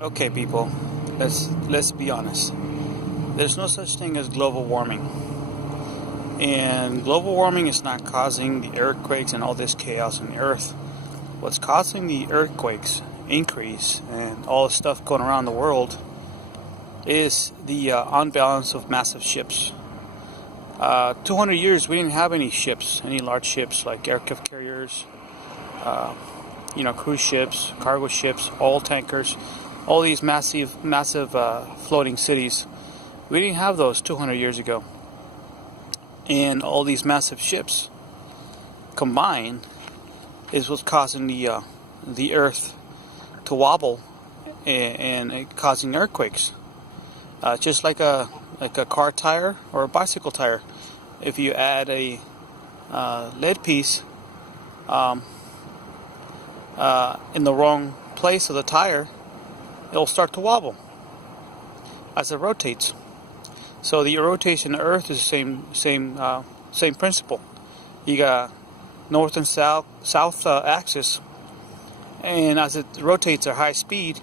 Okay, people, let's be honest. There's no such thing as global warming, and global warming is not causing the earthquakes and all this chaos on the earth. What's causing the earthquakes increase and all the stuff going around the world is the unbalance of massive ships. 200 years we didn't have any ships, any large ships like aircraft carriers, cruise ships, cargo ships, oil tankers, all these massive floating cities. We didn't have those 200 years ago. And all these massive ships combined is what's causing the earth to wobble and causing earthquakes. Just like a car tire or a bicycle tire. If you add a lead piece in the wrong place of the tire, it'll start to wobble as it rotates. So the rotation of the Earth is the same principle. You got north and south axis, and as it rotates at high speed,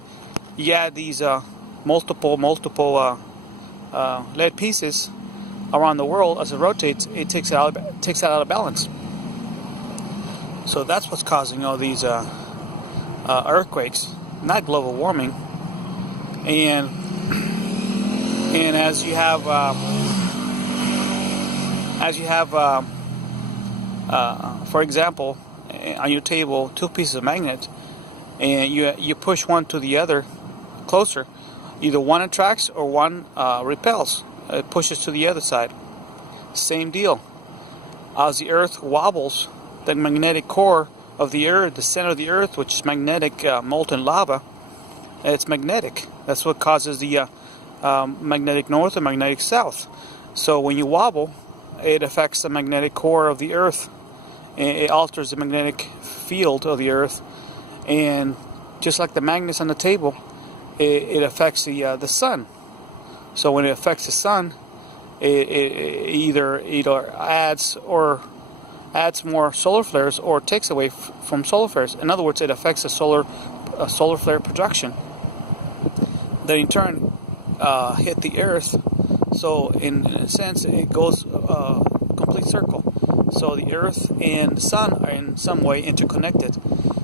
you add these multiple lead pieces around the world. As it rotates, it takes it out of balance. So that's what's causing all these earthquakes, not global warming. And as you have for example, on your table, two pieces of magnet, and you push one to the other closer, either one attracts or one repels. It pushes to the other side. Same deal. As the Earth wobbles, the magnetic core of the Earth, the center of the Earth, which is magnetic molten lava, it's magnetic. That's what causes the magnetic north and magnetic south. So when you wobble, it affects the magnetic core of the Earth. It alters the magnetic field of the Earth, and just like the magnets on the table, it affects the sun. So when it affects the sun, it either adds more solar flares or takes away from solar flares. In other words, it affects the solar flare production. That in turn hit the Earth. So in a sense, it goes complete circle. So the Earth and the sun are in some way interconnected.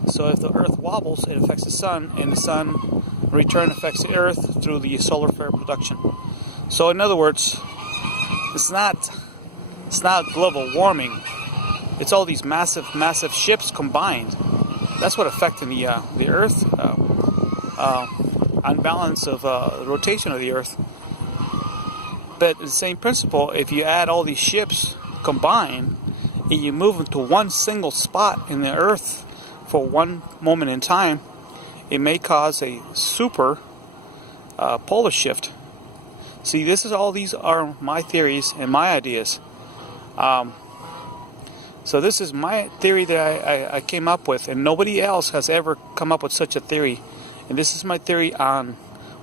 So if the Earth wobbles, it affects the sun, and the sun in return affects the Earth through the solar flare production. So in other words, it's not global warming. It's all these massive ships combined. That's what affecting the Earth, unbalance of the rotation of the Earth. But the same principle, if you add all these ships combined and you move them to one single spot in the Earth for one moment in time, it may cause a super polar shift. See, these are my theories and my ideas. So this is my theory that I came up with, and nobody else has ever come up with such a theory. And this is my theory on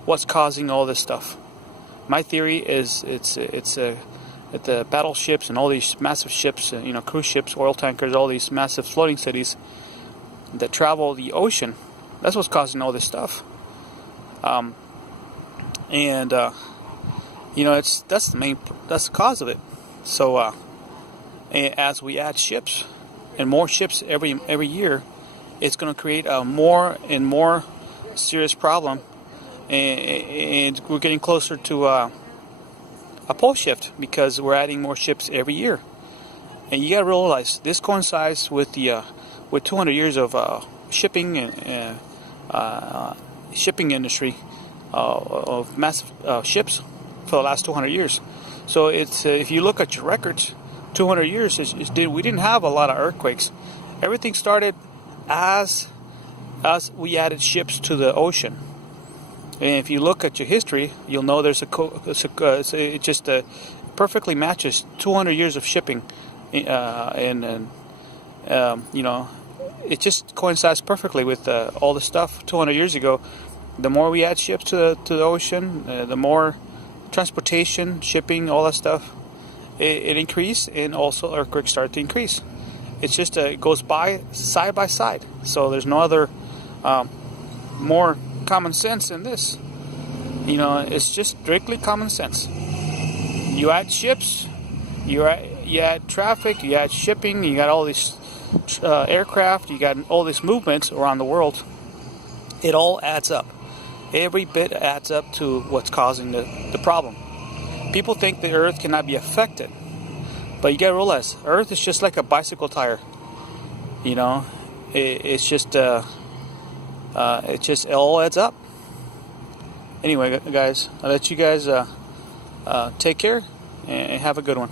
what's causing all this stuff. My theory is it's the battleships and all these massive ships, cruise ships, oil tankers, all these massive floating cities that travel the ocean. That's what's causing all this stuff. That's the cause of it. So as we add ships and more ships every year, it's going to create a more and more serious problem, and we're getting closer to a pole shift because we're adding more ships every year. And you got to realize this coincides with 200 years of shipping and shipping industry of massive ships for the last 200 years. So it's if you look at your records, 200 years we didn't have a lot of earthquakes. Everything started as we added ships to the ocean. And if you look at your history, you'll know it just perfectly matches 200 years of shipping, it just coincides perfectly with all the stuff 200 years ago. The more we add ships to the ocean, the more transportation, shipping, all that stuff, it increased, and also earthquakes start to increase. It's just it goes by side by side. So there's no other more common sense in this. You know, it's just strictly common sense. You add ships, you add traffic, you add shipping, you got all these aircraft, you got all these movements around the world. It all adds up. Every bit adds up to what's causing the problem. People think the Earth cannot be affected, but you gotta realize Earth is just like a bicycle tire. You know, it all adds up. Anyway, guys, I'll let you guys take care and have a good one.